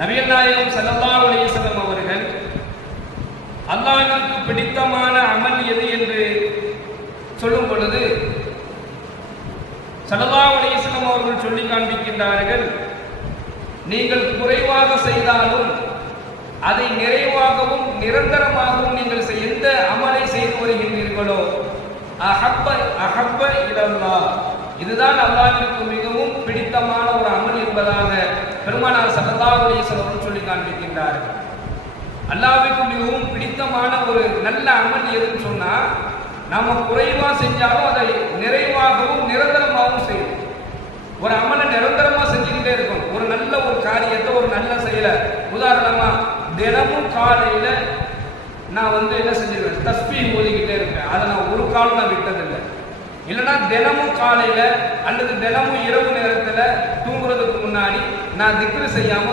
நபிகள் நாயகம் ஸல்லல்லாஹு அலைஹி வஸல்லம் அவர்கள் அல்லாஹ்விற்கு பிடித்தமான அமல் எது என்று சொல்லும் பொழுது ஸல்லல்லாஹு அலைஹி வஸல்லம் அவர்கள் சொல்லி காண்பிக்கின்றார்கள், நீங்கள் குறைவாக செய்தாலும் அதை நிறைவாகவும் நிரந்தரமாகவும் நீங்கள் எந்த அமலை செய்து வருகின்றீர்களோ அஹப்ப இலல்லாஹ், இதுதான் அல்லாஹ்விற்கு மிகவும் பிடித்தமான ஒரு அமல் என்பதாக பெருமானார் ஸல்லல்லாஹு அலைஹி வஸல்லம் சொல்லி காண்பிக்கின்றார்கள். அல்லாஹ்வுக்கு மிகவும் பிடித்தமான ஒரு நல்ல அமல் எதுன்னு சொன்னா, நாம குறைவா செஞ்சாலும் அதை நிறைவாகவும் நிரந்தரமாகவும் செய்யணும். ஒரு அமலை நிரந்தரமா செஞ்சுக்கிட்டே இருக்கும். ஒரு நல்ல ஒரு காரியத்தை, ஒரு நல்ல செயலை, உதாரணமா தினமும் காலையில நான் என்ன செஞ்சிருவேன், தஸ்பீஹ் ஓதிக்கிட்டே இருப்பேன். அதை நான் ஒரு காலம் நான் விட்டதில்லை. இல்லைன்னா தினமும் காலையில அல்லது தினமும் இரவு நேரத்துல தூங்குறதுக்கு முன்னாடி நான் திக்ரு செய்யாம